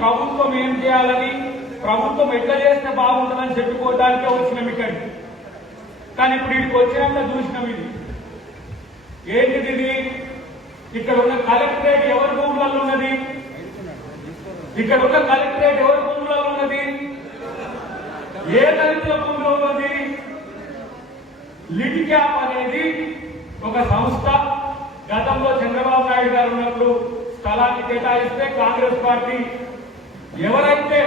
ప్రభుత్వం ఏం చేయాలని ప్రభుత్వం ఎట్లా చేస్తే బాగుంటుందని చెప్పుకోవడానికే వచ్చినాం ఇక్కడికి. కానీ ఇప్పుడు ఇక్కడికి వచ్చినాక చూసినాం ఇది ఏంటిది. ఇది ఇక్కడ ఉన్న కలెక్టరేట్ ఎవరి భూములలో ఉన్నది? ఇక్కడ ఉన్న కలెక్టరేట్ ఎవరి భూములలో ఉన్నది? ఏ దళితుల భూమిలో ఉన్నది? లిడ్ క్యాప్ అనేది ఒక సంస్థ. గతంలో చంద్రబాబు నాయుడు గారు ఉన్నప్పుడు స్థలాన్ని కేటాయిస్తే కాంగ్రెస్ పార్టీ ఎవరైతే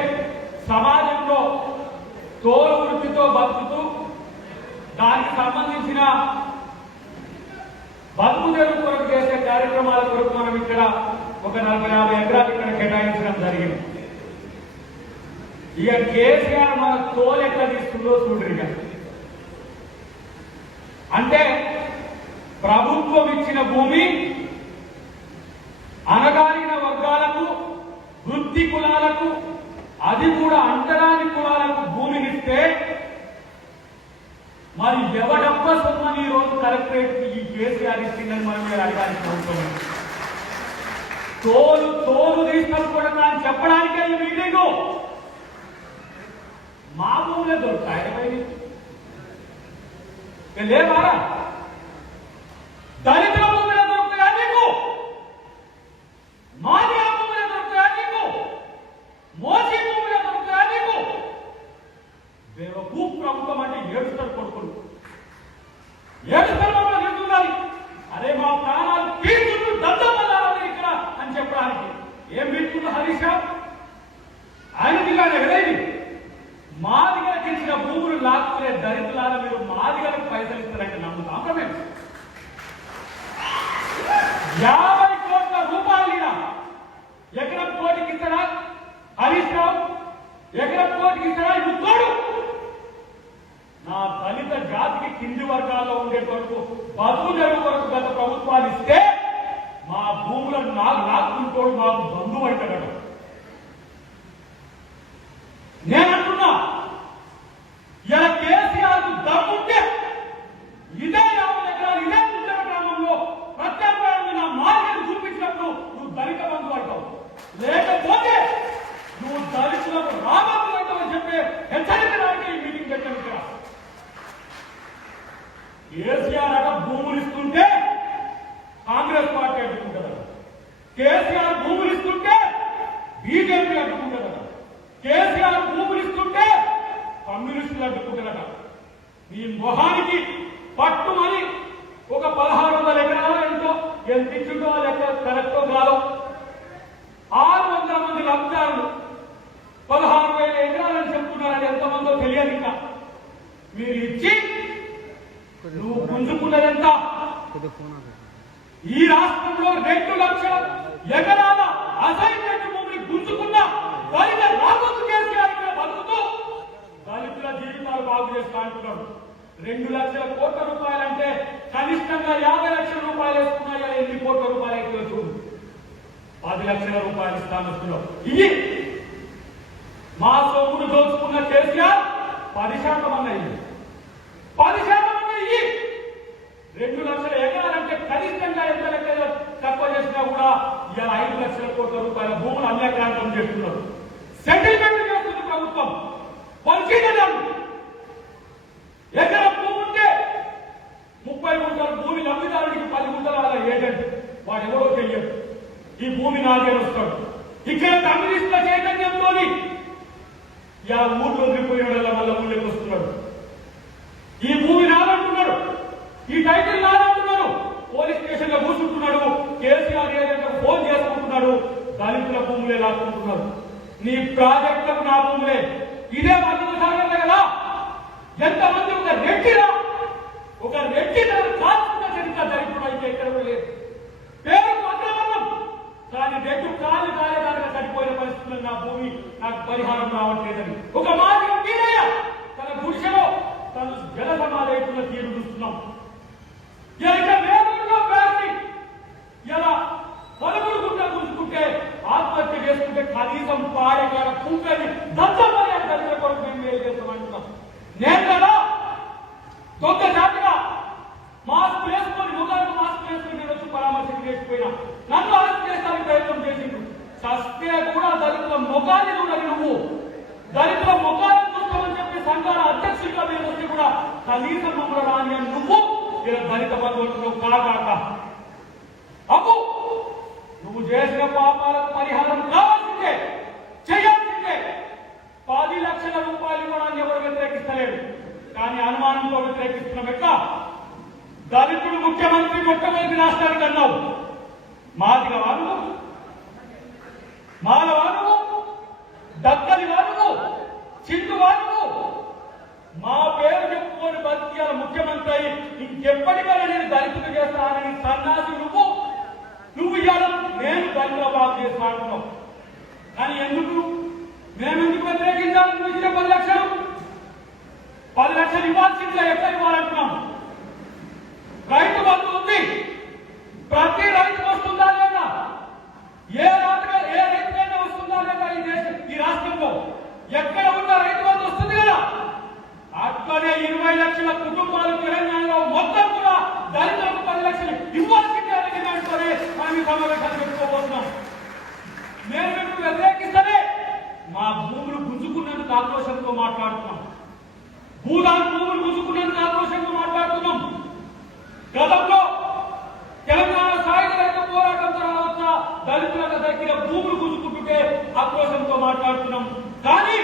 సమాజంలో తోలు వృత్తితో బతుకుతూ దానికి సంబంధించిన బతుకు తెరువు కొరకు చేసే కార్యక్రమాల కొరకు మనం ఇక్కడ ఒక 40-50 ఎకరాలు ఇక్కడ కేటాయించడం జరిగింది. ఇక కేసీఆర్ మన తోలు ఎట్లా తీసుకుందో చూడరిగా. అంటే ప్రభుత్వం ఇచ్చిన భూమి అనగారిన వర్గాలకు, వృత్తి కులాలకు, అది కూడా అంతరాని కులాలకు భూమినిస్తే మరి ఎవడబ్బ సొమ్మని ఈ రోజు కలెక్టరేట్ ఈ కేసీఆర్ ఇచ్చిందని మనం మీరు అడగాల్సిన అవసరం. తోలు తీసుకొని అని చెప్పడానికే ఈ మీటింగ్. మా భూములే దొరుకుతాయి లేవారా? దళితుల భూములే దొరుకుతాయా నీకు? మాదిగ భూములే దొరుకుతాయా నీకు? మోసీ భూములే దొరుకుతాయా నీకు? భూ ప్రభుత్వం అంటే ఏడుస్తారు కొడుకులు, ఏడుస్తారు మమ్మల్ని చెప్తున్నారు. అరే మా ప్రాణాలు తీర్చుంటూ దద్దమల్లాలి ఇక్కడ అని చెప్పడానికి ఏం పెట్టుకుంటూ హరీష్ రావు ఆయనది కాదు ఎగరేది. మాదిగలకు ఇచ్చిన భూములు లాక్కునే దళితులాల మీరు మాదిగలకు పైసలు ఇస్తారంటే నమ్ముతాం మేము. 50 కోట్ల రూపాయలు ఎకరం కోటికి ఇస్తారా హరీష్ రావు? ఎకరం కోటికి ఇస్తారా? ముక్కోడు నా దళిత జాతికి కింది వర్గాల్లో ఉండే కొరకు బతుకు తెరువు కొరకు గత ప్రభుత్వాలు ఇస్తే మా భూములను లాక్కుంటోడు మాకు బంధువు అంటాడు. నేనంటున్నా ఇలా కేసీఆర్ దమ్ముంటే ఇదే 50 ఎకరాలు ఇదే ఉద్యోగ గ్రామంలో ప్రత్యామ్నాయంగా నా మార్గం చూపించినప్పుడు నువ్వు దళిత బంధువు అంటావు, లేకపోతే నువ్వు దళితులకు రాబంధువు అంటావని చెప్పి హెచ్చరించడానికి ఈ మీటింగ్ పెట్టాను. ఇక్కడ కేసీఆర్ అట భూములు ఇస్తుంటే కాంగ్రెస్ పార్టీ అడ్డుకుంటారు, కేసీఆర్ భూములు ఇస్తుంటే బీజేపీ అడ్డుకుంటారట, కేసీఆర్ భూములు ఇస్తుంటే కమ్యూనిస్టులు అడ్డుకుంటారట. ఈ మొహానికి పట్టుమని ఒక 1600 ఎకరాలు ఎంతో ఎంత ఇచ్చిందో లెక్క కరెక్టో కాదో 600 మంది లబ్ధారులు 16,000 ఎకరాలని చెప్తున్నారని ఎంతమందో తెలియదు. ఇంకా మీరు ఇచ్చి నువ్వు పుంజుకున్నదంత ఈ రాష్ట్రంలో 2 లక్షల ఎకరాల అసైన్మెంట్ భూమిని గుంజుకున్న దళిత రాబోతు కేసీఆర్ ఇక్కడ బతుకుతూ దళితుల జీవితాలు బాగు చేస్తా అంటున్నాడు. 2 లక్షల కోట్ల రూపాయలంటే కనిష్టంగా 50 లక్షల రూపాయలు వేసుకున్నాయా? ఎన్ని కోట్ల రూపాయలు అయితే చూడు. 10 లక్షల రూపాయలు ఇస్తానస్తున్నావు. ఇది మా సొమ్మును దోచుకున్న కేసీఆర్ 10% అన్నది. 10% అన్నది 2 లక్షల ఎకరాలంటే కనిష్టంగా ఎంత లెక్క తక్కువ చేసినా కూడా ఇలా 5 లక్షల కోట్ల రూపాయల భూములు అన్యాక్రాంతం చేస్తున్నారు. సెటిల్మెంట్ చేస్తుంది ప్రభుత్వం. పంచడం ఎకరం భూమి ఉంటే 30 గుంటల భూమి లబ్ధిదారుడికి 10 గుంటల అలా ఏజెంట్ వాడు ఎవరో తెలియదు. ఈ భూమి నాకే వస్తాడు. ఇక్కడ కమ్యూనిస్టుల చైతన్యంతో ఇలా ఊర్లో వదిలిపోయిన వల్ల ఊళ్ళకి వస్తున్నాడు. ఈ భూమి నాదంటున్నాడు, ఈ టైటిల్ నాదంటున్నాడు, పోలీస్ స్టేషన్ లో కూర్చుంటున్నాడు, కేసీఆర్ ఏజెంట్లకు ఫోన్ చేసుకుంటున్నాడు, దళితుల భూములే లాక్కుంటున్నాడు. నీ ప్రాజెక్టులకు నా భూములే. ఇదే మధ్య సాగర్ కదా ఎంతమంది ఒక రెడ్డి కాల్చుకున్న చరిత్ర దళితుడు అయితే ఎక్కడ లేదు. పేరు అగ్రవర్ణం కానీ రెడ్డు కాలేదాకా చనిపోయిన పరిస్థితుల్లో నా భూమి నాకు పరిహారం రావట్లేదని ఒక మాదిగ వీరయ్య తన గుడిసెలో తను జల సమాధైతున్న తీరు చూస్తున్నాం. ఇలా మేములో పేరుని ఇలా 13 గుంటలు చూసుకుంటే ఆత్మహత్య చేసుకుంటే కనీసం పాడేకాడ కుంటని దత్తమని దళితుల కొరకు మేము వేలు చేస్తామంటున్నాం. నేను కదా దొంగ జాతిగా మాస్క్ వేసుకొని ముఖానికి మాస్క్ వేసుకొని నేను వచ్చి పరామర్శకు చేసిపోయినా నన్ను అరెస్ట్ చేస్తానికి ప్రయత్నం చేసిండు. చస్తే కూడా ముఖాన్ని చూడని నువ్వు దళితుల ముఖాలను చూస్తామని చెప్పి సంఘాల అధ్యక్షుడిగా మేము వచ్చి కూడా కనీసం మమ్మల్ని రాని అని నువ్వు ఇలా దళిత బంధువులు కాగాక అప్పు నువ్వు చేసిన పాపాలకు పరిహారం కావాల్సిందే, చేయాల్సిందే. 10 లక్షల రూపాయలు ఇవ్వడాన్ని ఎవరు వ్యతిరేకిస్తలేరు, కానీ అనుమానంతో వ్యతిరేకిస్తున్న వ్యక్త దళితుడు ముఖ్యమంత్రి మొట్టమొదటి రాష్ట్రానికి అన్నావు. మాదిగ వారు, మాల వారు, దక్కని వారు, చిందు వారు మా పేరు చెప్పుకొని బతికియాల ముఖ్యమంత్రి అయి ఇంకెప్పటికైనా నేను దళితులు చేస్తానని సన్నాసి నువ్వు ఇవాళ నేను దళితుల బాగు చేస్తాను. కానీ మేమెందుకు వ్యతిరేకించాలి? నువ్వు ఇచ్చిన 10 లక్షలు ఇవ్వాల్సిందే. ఎక్కడ ఇవ్వాలంటున్నాం? రైతు బంధు ఉంది, ప్రతి రైతు వస్తుందా లేదా? ఏ రైతుకైనా వస్తుందా లేదా? ఈ రాష్ట్రంలో ఎక్కడ ఉన్న రైతు బంధు వస్తుంది కదా. అట్లనే 20 లక్షల కుటుంబాలు తెలంగాణలో మొత్తం కూడా దళితులకు 10 లక్షలు ఇవ్వాల్సిందే అని డిమాండ్ తో మనం ఈ సమావేశాన్ని పెట్టుకోబోతున్నాం. మేము ఇప్పుడు వ్యతిరేకిస్తేనే మా భూములు గుంజుకున్నందుకు ఆక్రోశంతో మాట్లాడుతున్నాం. భూములు గుంజుకున్నందుకు ఆక్రోశంతో మాట్లాడుతున్నాం. గతంలో తెలంగాణ సాయుధ రైతు పోరాటం తర్వాత దళితులకు దగ్గర భూములు గుంజుకుంటుంటే ఆక్రోశంతో మాట్లాడుతున్నాం. కానీ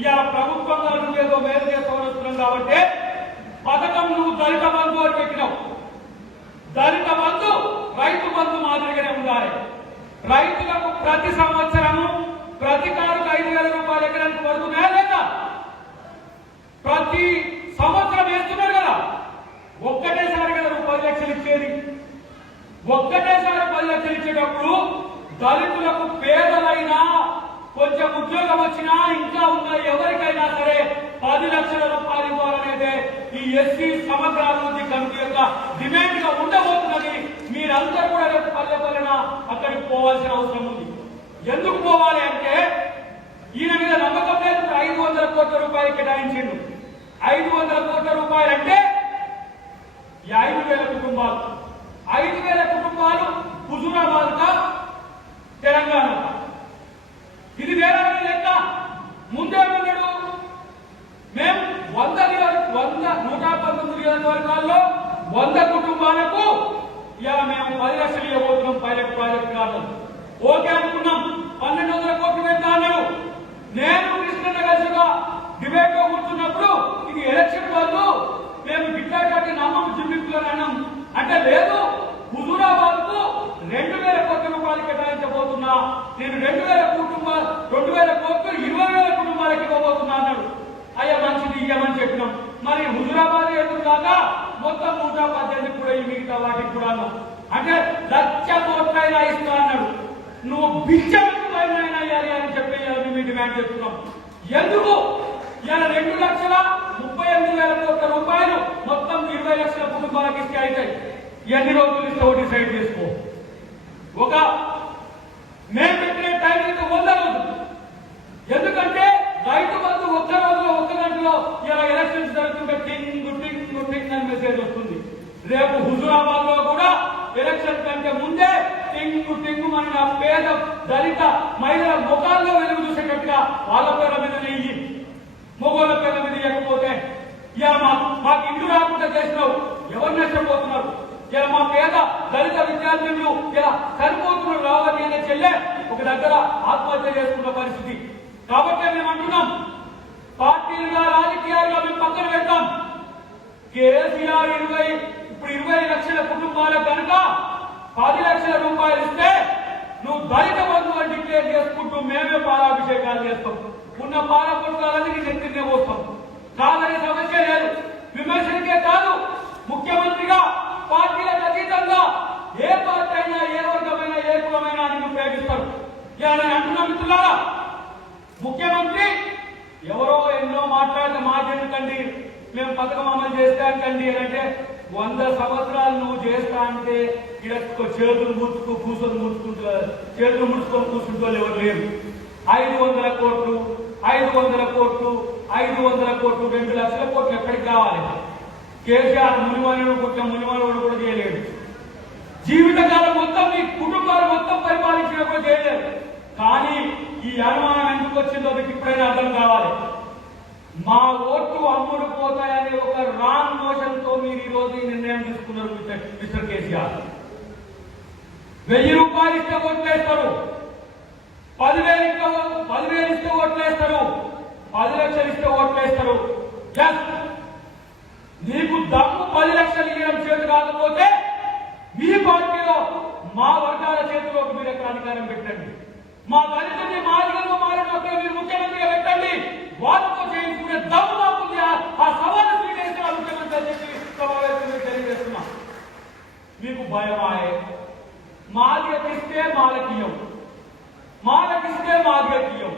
ఇలా ప్రభుత్వంగా నువ్వేదో మేలు చేస్తామని వస్తున్నాం కాబట్టి పథకం నువ్వు దళిత బంధు అని పెట్టినావు. దళిత బంధు రైతు బంధు మాదిరిగానే ఉండాలి. రైతులకు ప్రతి సంవత్సరము ప్రతి కారుకు 5,000 రూపాయలు ఎకరానికి పడుతున్నాయా లేదా? ప్రతి సంవత్సరం వేస్తున్నారు కదా. ఒక్కటేసారి కదా 10 లక్షలు ఇచ్చేది. ఒక్కటేసారి 10 లక్షలు ఇచ్చేటప్పుడు దళితులకు పేదలైనా కొంచెం ఉద్యోగం వచ్చినా ఇంకా ఉన్న ఎవరికైనా సరే 10 లక్షల రూపాయలు ఇవ్వాలనేదే ఈ ఎస్సీ సమగ్ర అభివృద్ధి కమిటీ యొక్క డిమాండ్ గా ఉండబోతున్నది. మీరందరూ కూడా రేపు పల్లె అక్కడికి పోవాల్సిన అవసరం ఉంది. ఎందుకు పోవాలి అంటే ఈయన మీద నమ్మకం లేదు. 500 కోట్ల రూపాయలు కేటాయించిండు. 500 కోట్ల రూపాయలు అంటే 5,000 కుటుంబాలు. 5,000 కుటుంబాలు హుజూరాబాద్ కా తెలంగాణ. ఇది వేరే లెక్క. ముందేమన్నాడు? మేము 119 నియోజకవర్గాల్లో 100 కుటుంబాలకు ఇలా మేము 10 లక్షలు ఇవ్వబోతున్నాం. పైలట్ ప్రాజెక్ట్ కాదు ఓకే అనుకున్నాం. 1,200 కోట్లు పెడతా అన్నాడు. నేను కృష్ణ కలిసిగా డిబేట్ లో కూర్చున్నప్పుడు ఇది ఎలక్షన్ కాదు, మేము గిట్లా కట్టి నమ్మకం చూపిస్తున్నారు అన్నాం. అంటే లేదు, హుజూరాబాద్ కు 2,000 కోట్ల రూపాయలు కేటాయించబోతున్నా. నేను 2,000 కోట్లు 20,000 కుటుంబాలకు ఇవ్వబోతున్నా అన్నాడు. అయ్యా మంచిది ఇయ్యమని చెప్పినాం. మరి హుజూరాబాద్ ఎదురు కాక మొత్తం 118 కూడా మిగతా వాటికి కూడా అంటే 1,00,000 కోట్లైనా ఇస్తా అన్నాడు. నువ్వు బిచ్చమైనా అయ్యాలి అని చెప్పి మేము డిమాండ్ చేస్తున్నాం. ఎందుకు ఇలా 2,38,000 కోట్ల రూపాయలు మొత్తం 20 లక్షల కుటుంబాలకు ఇస్తే అవుతాయి. ఎన్ని రోజులు ఇస్తే ఒకటి సైడ్ చేసుకో. మేము పెట్టిన టైం అయితే 100 రోజులు. ఎందుకంటే రైతు బంధు 1 రోజులో 1 గంటలో ఇలా ఎలక్షన్స్ జరుగుతుంటే టింగ్ అని మెసేజ్ వస్తుంది. రేపు హుజూరాబాద్ లో కూడా ఎలక్షన్ కంటే ముందే టింగు మన పేద దళిత మహిళల ముఖాల్లో వెలుగు చూసేటట్టుగా వాళ్ళ పేర్ల మీద నెయ్యి, మొగోళ్ళ పేర్ల మీద ఇవ్వకపోతే ఇలా మాకు ఇండ్లు రాకుండా చేసినావు. ఎవరు నష్టపోతున్నారు? ఇలా మా పేద దళిత విద్యార్థులు ఇలా చనిపోతున్నారు. రావాలి అనే చెల్లె ఒక దగ్గర ఆత్మహత్య చేసుకున్న పరిస్థితి. కాబట్టి మేము అంటున్నాం, పార్టీలుగా రాజకీయాలుగా మేము పక్కన పెడతాం. కేసీఆర్ ఇప్పుడు 20 లక్షల కుటుంబాలకు కనుక 10 లక్షల రూపాయలు ఇస్తే నువ్వు దళిత బంధువు అని డిక్లేర్ చేసుకుంటూ మేమే పాలాభిషేకాలు చేస్తాం. ఉన్న పాల పుస్తకాలన్నీ నీ నెత్తినే పోస్తాం. కాదని సమస్య లేదు. విమర్శలకే కాదు, ముఖ్యమంత్రిగా పార్టీలకు అతీతంగా ఏ పార్టీ అయినా ఏ వర్గమైనా ఏ కులమైనా నిన్ను ఉపయోగిస్తారు. నేను అంటున్నా మిత్రులారా, ముఖ్యమంత్రి ఎవరో ఎన్నో మాట్లాడితే మాకెందుకండి, మేము పథకం అమలు చేస్తానికండి అంటే 100 సంవత్సరాలు నువ్వు చేస్తా అంటే ఇక్కడ చేతులు ముడుచుకొని కూర్చుంటూ ఎవరు లేరు. 500 కోట్లు 2 లక్షల కోట్లు ఎక్కడికి కావాలి? కేసీఆర్ మునివాడు కూడా చేయలేడు. జీవితకాలం మొత్తం మీ కుటుంబాలు మొత్తం పరిపాలించిన కూడా చేయలేరు. కానీ ఈ అనుమానం ఎందుకు వచ్చిందో మీకు ఇప్పుడైనా అర్థం కావాలి. మా ఓట్లు అమ్ముడు పోతాయనే ఒక రాంగ్ నోషన్ తో మీరు ఈ రోజు ఈ నిర్ణయం తీసుకున్నారు మిస్టర్ కేసీఆర్. 1000 రూపాయలు ఇస్తే ఓట్లేస్తారు, 10,000 ఇస్తే ఓట్లేస్తారు, 10 లక్షలు ఇస్తే ఓట్లేస్తారు. నీకు దమ్ము 10 లక్షలు ఇవ్వడం చేతి కాకపోతే మీ పార్టీలో మా వర్గాల చేతిలోకి మీరు ఎక్కడ అధికారం పెట్టండి. మా దళితుల్ని మాదిగలు మారినప్పుడు మీరు ముఖ్యమంత్రిగా పెట్టండి. వాళ్ళతో చేయించుకునే దమ్ము మాకుంది. ఆ సవాలు స్వీకరించిన ముఖ్యమంత్రి అని చెప్పి సమావేశంలో తెలియజేస్తున్నా. మీకు భయమాయే మాదిగకిస్తే మాలకీయం, మాలకిస్తే మాదిగకీయం.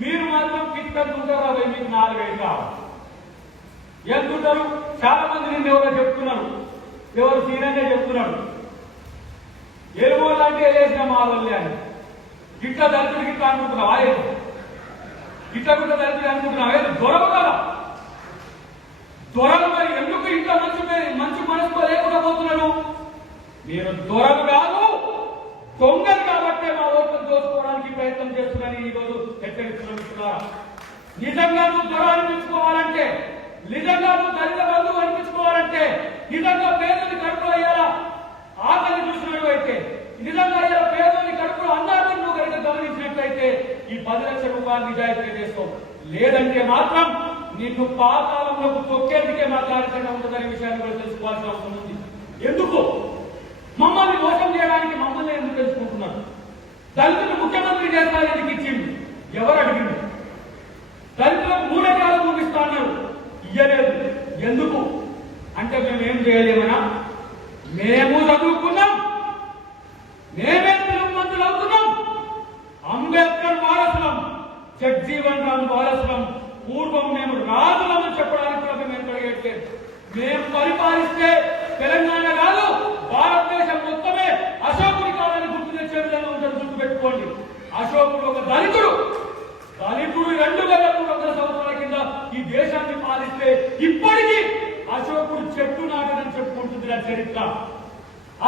మీరు మాత్రం కిట్టుంటారు. అవి మీకు 4,000 కావాలి. ఎంతుంటారు? చాలా మంది నిన్న ఎవరో చెప్తున్నారు, ఎవరు సీనియర్నే చెప్తున్నాడు. ఎరువులు అంటే వేసిన మా వల్లే అని ఇట్లా దళితుడికి ఇట్లా అనుకుంటున్నావా? ఇట్లా కూడా దళితుడు అనుకుంటున్నావా? దొరవ కదా దొరలు. మరి ఎందుకు ఇంత మంచి మనసుతో లేకుండా పోతున్నాడు? నేను దొరలు కాదు దొంగలు కాబట్టే మా ఓట్లను దోచుకోవడానికి ప్రయత్నం చేస్తున్నాను ఈరోజు హెచ్చరిస్తున్నా. నిజంగా నువ్వు దొర అనిపించుకోవాలంటే, నిజంగా నువ్వు దళిత బంధువు అనిపించుకోవాలంటే, నిజంగా పేదలు కడుపులో అయ్యారా ఆకలి చూసినట్టు అయితే, నిజంగా పేదల్ని కడుపులో అన్నాన్ని నువ్వు కనుక గమనించినట్లయితే ఈ 10 లక్షల రూపాయలు నిజాయితీ చేస్తావు. లేదంటే మాత్రం నిన్ను పాతాళంలోకి తొక్కేందుకే మా కార్యక్రమం ఉంటుందనే విషయాన్ని కూడా తెలుసుకోవాల్సిన అవసరం ఉంది. ఎందుకు మమ్మల్ని మోసం చేయడానికి మమ్మల్ని ఎందుకు తెలుసుకుంటున్నారు? దళితులు ముఖ్యమంత్రి చేస్తానికి ఇచ్చింది ఎవరు అడిగింది? దళితులకు 3 ఎకరాలు ముగిస్తా అన్నారు, ఇయ్యలేదు. ఎందుకు అంటే మేమేం చేయలేమనా? మేము చదువుకున్నాం, మేమే తెలుగు మంత్రులు అవుతున్నాం, అంబేద్కర్ వారసులం, జగ్జీవన్ రామ్ వారసులం. పూర్వం మేము రాజులను చెప్పడానికి కూడా మేము కలిగేట్లేదు. మేము పరిపాలిస్తే తెలంగాణ కాదు భారతదేశం మొత్తమే అశోకుడి కాలాన్ని గుర్తు తెచ్చే విధంగా ఉంటుంది. గుర్తు పెట్టుకోండి, అశోకుడు ఒక దళితుడు. 2,300 సంవత్సరాల కింద ఈ దేశాన్ని పాలిస్తే ఇప్పటికీ అశోకుడు చెట్టు నాటని చెప్పుకుంటుంది నా చరిత్ర.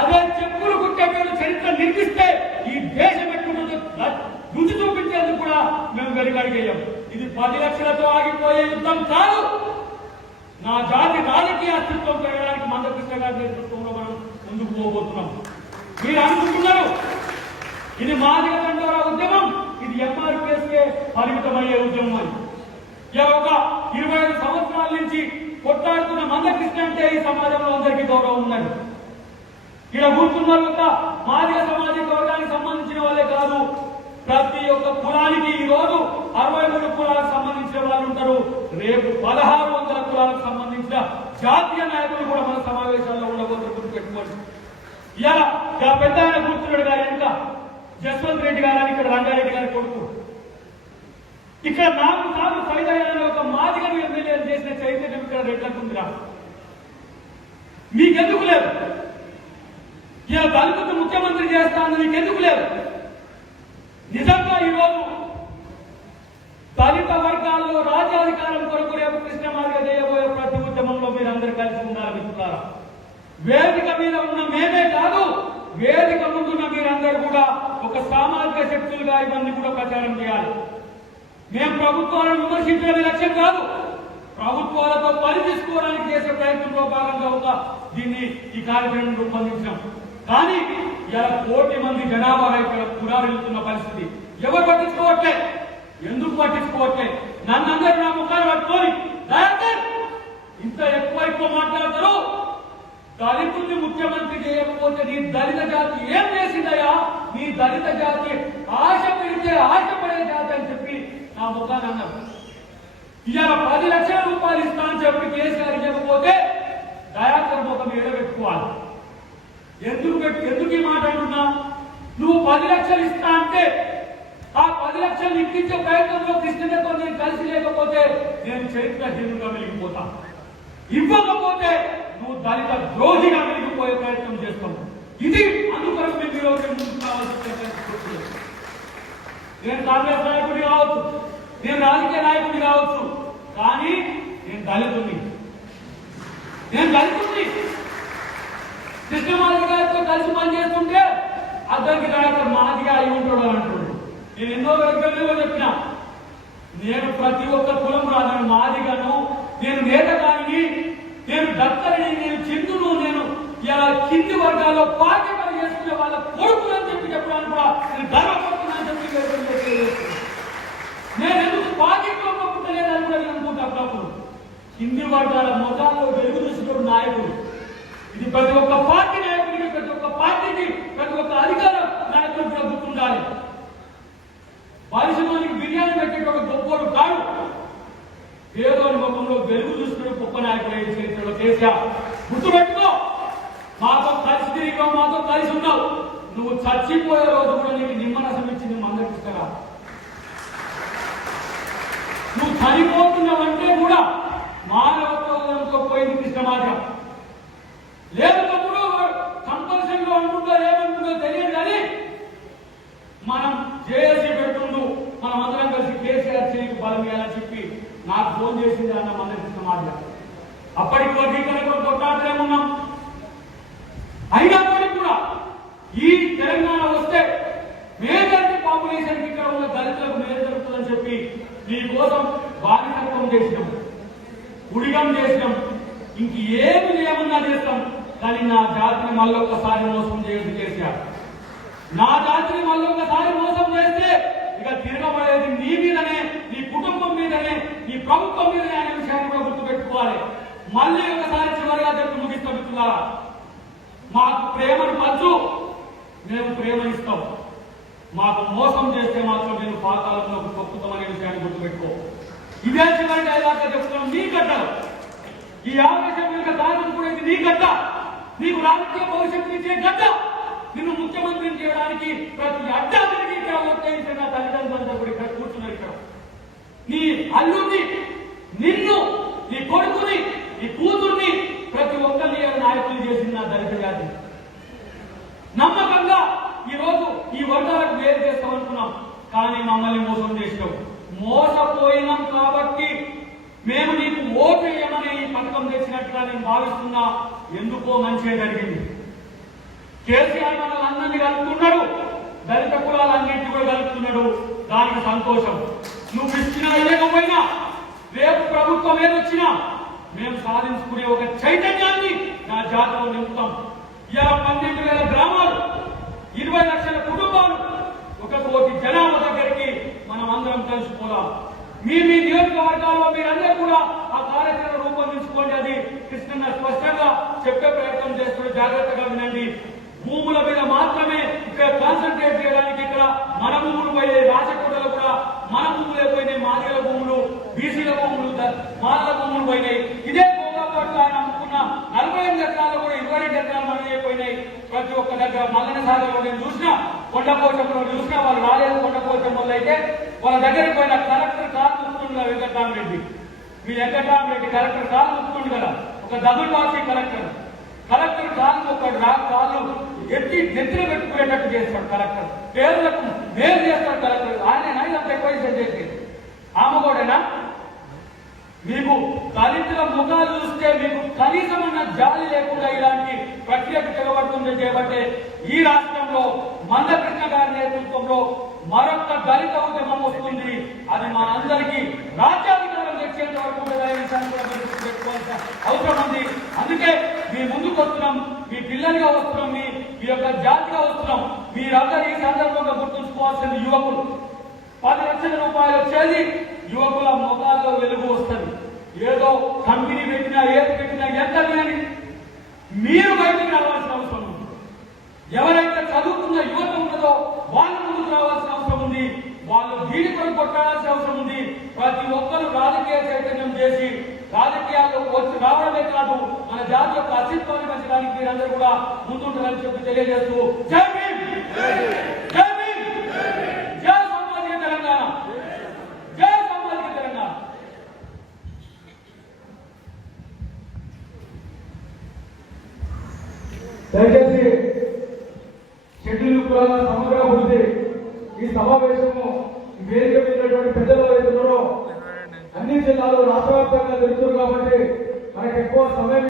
అదే చెప్పులు కుట్టేపేరు చరిత్ర నిర్మిస్తే ఈ దేశం ఎట్లుంటుందో రుచి చూపించేందుకు కూడా మేము వెనుకడిగేయం. ఇది 10 లక్షలతో ఆగిపోయే యుద్ధం కాదు. నా జాతి రాజకీయ అస్తిత్వం పెరగడానికి మందకృష్ణ గారి నేతృత్వంలో మనం ముందుకు పోబోతున్నాం. మీరు అనుకుంటున్నారు ఇది మాదిగ దండోరా ఉద్యమం, ఇది ఎంఆర్పీఎస్కే పరిమితమయ్యే ఉద్యమం అని. ఒక 25 సంవత్సరాల నుంచి కొట్లాడుతున్న మందకృష్ణ అంటే ఈ సమాజంలో అందరికీ గౌరవం ఉన్నది. ఇలా కూర్చున్న మాదిగ సామాజిక వర్గానికి సంబంధించిన వాళ్ళే కాదు, ప్రతి ఒక్క కులానికి ఈ రోజు 63 కులాలకు సంబంధించిన వాళ్ళు ఉంటారు. రేపు 1,600 కులాలకు సంబంధించిన జాతీయ నాయకులు కూడా మన సమావేశాల్లో ఉండబోతున్నారు. గుర్తుపెట్టుకోండి. ఇలా పెద్ద ఆయన కూర్చున్నాడు గారు ఎంత జస్వంత్ రెడ్డి గారు అని, ఇక్కడ రంగారెడ్డి గారి కొడుకు. ఇక్కడ 4 సార్లు సైదయ్యాలని ఒక మాదిగను ఎమ్మెల్యే చేసిన చైతన్యం ఇక్కడ రెట్లకుందిరా. మీకెందుకు లేదు? ఇలా దళితుడు ముఖ్యమంత్రి చేస్తానని మీకెందుకు లేదు? నిజంగా ఈరోజు దళిత వర్గాల్లో రాజ్యాధికారం కొరకు రేపు కృష్ణమార్గ చేయబోయే ప్రతి ఉద్యమంలో మీరందరూ కలిసి ఉండాలని చెప్తారా? వేదిక మీద ఉన్న మేమే కాదు, వేదిక ముందున్న మీరందరూ కూడా ఒక సామాజిక శక్తులుగా ఇవన్నీ కూడా ప్రచారం చేయాలి. మేము ప్రభుత్వాలను విమర్శించడం లక్ష్యం కాదు, ప్రభుత్వాలతో పని తీసుకోవడానికి చేసే ప్రయత్నంలో భాగంగా ఈ కార్యక్రమం రూపొందించాం. కానీ ఇలా 1 కోటి మంది జనాభా ఇక్కడ కూడా వెళ్తున్న పరిస్థితి. ఎవరు పట్టించుకోవట్లే? ఎందుకు పట్టించుకోవట్లే? నన్నందరూ నా ముఖాన్ని పట్టుకొని ఇంత ఎక్కువ మాట్లాడతారు. దళితుడిని ముఖ్యమంత్రి చేయకపోతే నీ దళిత జాతి ఏం చేసిందయా? నీ దళిత జాతి ఆశ పెడితే ఆశపడే జాతి అని చెప్పి నా ముఖాన్ని అన్నారు. ఇవాళ 10 లక్షల రూపాయలు ఇస్తా అని చెప్పి కేసీఆర్ ఇవ్వకపోతే దయాకర్ ముఖం ఏడబెట్టుకోవాలి. ఎందుకు ఈ మాట అంటున్నా? నువ్వు 10 లక్షలు ఇస్తా అంటే ఆ 10 లక్షలు ఇప్పించే ప్రయత్నంలో కృష్ణతో నేను కలిసి లేకపోతే నేను చరిత్రహీనుగా వెలిగిపోతా. ఇవ్వకపోతే నువ్వు దళిత ద్రోహిగా వెలిగిపోయే ప్రయత్నం చేస్తావు. ఇది అందుకొరకు మేము ఈరోజు ముందుకు కావాల్సిన. నేను కాంగ్రెస్ నాయకుడి కావచ్చు, నేను రాజకీయ నాయకుడి కావచ్చు, కానీ నేను దళితుడిని. కృష్ణమార్గ గారితో కలిసి పనిచేస్తుంటే అద్దరికి నాయకుడు మాదిగా అయి ఉంటాడు అని అంటున్నాడు. నేను ఎన్నో వేదికలు నేను ప్రతి ఒక్క కులం రాను, మాదిగను, నేను నేతగాని, నేను దత్తరిని, నేను చిందును, నేను ఇలా కింది వర్గాల్లో పార్టీ పని చేసుకునే వాళ్ళ కొడుకులని చెప్పి చెప్పడానికి కూడా నేను గర్వపడుతున్నాను చెప్పి నేను ఎందుకు పార్టీలో పుట్టలేదని కూడా నేను అనుకుంటా. అప్పుడప్పుడు కింది వర్గాల మొదల్లో వెలుగు చూసిన నాయకుడు, ఇది ప్రతి ఒక్క పార్టీ నాయకుడికి, ప్రతి ఒక్క పార్టీకి, ప్రతి ఒక్క అధికార నాయకుడికి కూడా గుర్తుండాలి. పరిశ్రమకి బిర్యానీ పెట్టే ఒక గొప్పోడు కాడు, పేదోని ముఖంలో వెలుగు చూసుకునే గొప్ప నాయకుడు చరిత్రలో కేసీఆర్. గుర్తుపెట్టుకో, మాతో కలిసి తిరిగావు, మాతో కలిసి ఉన్నావు. నువ్వు చచ్చిపోయే రోజు కూడా నీకు నిమ్మరసం ఇచ్చి నువ్వు అందరికిస్తారా? నువ్వు చనిపోతున్నావంటే కూడా మానవత్వంతో పోయింది కృష్ణమార్గం. లేదు తమ్ముడు కంపల్సరీగా అంటుందో ఏమంటుందో తెలియదు, కానీ మనం జేఏసీ పెట్టుండు, మనం అందరం కలిసి కేసీఆర్ చేతికి బలం వేయాలని చెప్పి నాకు ఫోన్ చేసింది అన్న మన కృష్ణమార్గం. అప్పటికి వర్గీకరణ కొట్టాటలే ఉన్నాం. అయినప్పటికీ కూడా ఈ తెలంగాణ వస్తే మేజారిటీ పాపులేషన్ కి ఇక్కడ ఉన్న దళితులకు మేలు జరుగుతుందని చెప్పి నీ కోసం బాధితత్వం చేసినాం, ఉడిగం చేసినాం, ఇంక ఏమి ఏమన్నా చేస్తాం. కానీ నా జాతిని మళ్ళొక్కసారి మోసం చేయదు కేసీఆర్. నా జాతిని మళ్ళొక్కసారి మోసం చేస్తే ఇక తిరగబడేది నీ మీదనే, నీ కుటుంబం మీదనే, నీ ప్రభుత్వం మీదనే అనే విషయాన్ని కూడా గుర్తుపెట్టుకోవాలి. మళ్ళీ ఒకసారి చివరిగా చెప్పి ముగిస్తాం మిత్రులారా, మాకు ప్రేమను పంచు, మేము ప్రేమనిస్తాం. మాకు మోసం చేస్తే మాత్రం నేను పాతాళంలో తొక్కుతామనే విషయాన్ని గుర్తుపెట్టుకో. ఇదే చివరి డైలాగ్ చెప్తున్నాం. నీ గడ్డ ఈ ఆవేశం యొక్క దానం కూడా ఇది నీ గడ్డ, నీకు రాజకీయ భవిష్యత్తు ఇచ్చే గడ్డ. నిన్ను ముఖ్యమంత్రిని చేయడానికి ప్రతి అడ్డా తిరిగి ఇక్కడ ఒట్టేసిన తల్లిదండ్రులంతా కూడా ఇక్కడ కూర్చున్నారు. ఇక్కడ నీ అల్లుడిని, నిన్ను, నీ కొడుకుని, నీ కూతుర్ని ప్రతి ఒక్కరిని నాయకులు చేసింది నా దళిత జాతి. నమ్మకంగా ఈ రోజు ఈ వర్గాలకు వేరు చేస్తామనుకున్నాం, కానీ మమ్మల్ని మోసం చేసినాం. మోసపోయినాం కాబట్టి మేము నీకు ఓటు వేయమని ఈ పథకం తెచ్చినట్టుగా నేను భావిస్తున్నా. ఎందుకో మంచిగా జరిగింది. కేసీఆర్ మనల్ని అందరినీ కలుపుతున్నాడు, దళిత కులాలన్నింటినీ కూడా కలుపుతున్నాడు. దానికి సంతోషం. నువ్వు ఇచ్చినా ఇవ్వకపోయినా, రేపు ప్రభుత్వం ఏదొచ్చినా మేము సాధించుకునే ఒక చైతన్యాన్ని నా జాతిలో నింపుతాం. ఇలా 12,000 గ్రామాలు, 20 లక్షల కుటుంబాలు, 1 కోటి జనాభా దగ్గరికి మనం అందరం తెలుసుకోవాలి. మీ నియోజకవర్గాల్లో మీరందరూ కూడా ఆ కార్యక్రమం రూపొందించుకోండి. అది కృష్ణన్న స్పష్టంగా చెప్పే ప్రయత్నం చేస్తున్న, జాగ్రత్తగా వినండి. భూముల మీద మాత్రమే ఇక్కడ కాన్సన్ట్రేట్ చేయడానికి ఇక్కడ మన భూములు పోయాయి, రాచకోటలు కూడా మన భూములే పోయినాయి, మాదిగల భూములు, బీసీల భూములు, మాల భూములు పోయినాయి. ఇదే గోగాపట్ల ఆయన అమ్ముకున్న 48 ఎకరాలు కూడా 22 ఎకరాలు మనకి అయిపోయినాయి. ప్రతి ఒక్క దగ్గర మల్లన సాగర్లో నేను చూసినా, కొండపోచంలో చూసినా, వాళ్ళు రాలేదు కొండపోచంలో అయితే వాళ్ళ దగ్గరికి పోయిన కలెక్టర్ కాలు ముక్తుండు కదా వెంకటరామరెడ్డి. మీ వెంకటరామరెడ్డి కలెక్టర్ కాలు ముక్తుండు కదా, ఒక డబుల్ బాసీ కలెక్టర్ కాలు ఒకటి కాళ్ళు ఎత్తి నెత్తిన పెట్టుకునేటట్టు చేస్తాడు కలెక్టర్. పేర్లకు మేలు చేస్తాడు కలెక్టర్. ఆయన ఇదంతా ఎక్కువ చేసేది ఆమెగోడేనా? మీకు దళితుల ముఖాలు చూస్తే మీకు కనీసమన్న జాలి లేకుండా ఇలాంటి ప్రక్రియకు తెగబడుతుంది చేయబట్టే ఈ రాష్ట్రంలో మందకృష్ణ గారి నేతృత్వంలో మరొక దళిత ఉద్యమం వస్తుంది. అది మా అందరికీ రాజ్యాధికారం తెచ్చేంత వరకు పెట్టుకోవాల్సిన అవసరం ఉంది. అందుకే మీ ముందుకు వస్తున్నాం, మీ పిల్లలుగా వస్తున్నాం, మీ యొక్క జాతిగా వస్తున్నాం. మీరందరూ ఈ సందర్భంగా గుర్తుంచుకోవాల్సిన యువకులు. 10 లక్షల రూపాయలు వచ్చేది యువకుల ముఖాల్లో వెలుగు వస్తుంది. ఏదో కంపెనీ పెట్టినా, ఏది పెట్టినా, ఎంత అని మీరు బయటికి రావాల్సిన అవసరం ఉంది. ఎవరైతే చదువుకున్న యువత ఉన్నదో వాళ్ళు ముందుకు రావాల్సిన అవసరం ఉంది. వాళ్ళు దీని కొరకు కొట్టాల్సిన అవసరం ఉంది. ప్రతి ఒక్కరు రాజకీయ చైతన్యం చేసి రాజకీయాల్లో వచ్చి రావడమే కాదు, మన జాతి యొక్క అస్తిత్వాన్ని పెంచడానికి మీరందరూ కూడా ముందుంటారని చెప్పి తెలియజేస్తూ జై భీమ్, జై భీమ్, జై సామాజిక తెలంగాణ, జై సామాజిక తెలంగాణ. దయచేసి షెడ్యూల్ కులాల సమగ్ర అభివృద్ధి ఈ సమావేశము వేదిక మీద పెద్దలు అవుతున్నారో అన్ని జిల్లాలు రాష్ట్ర వ్యాప్తంగా జరుగుతుంది కాబట్టి మనకు ఎక్కువ సమయం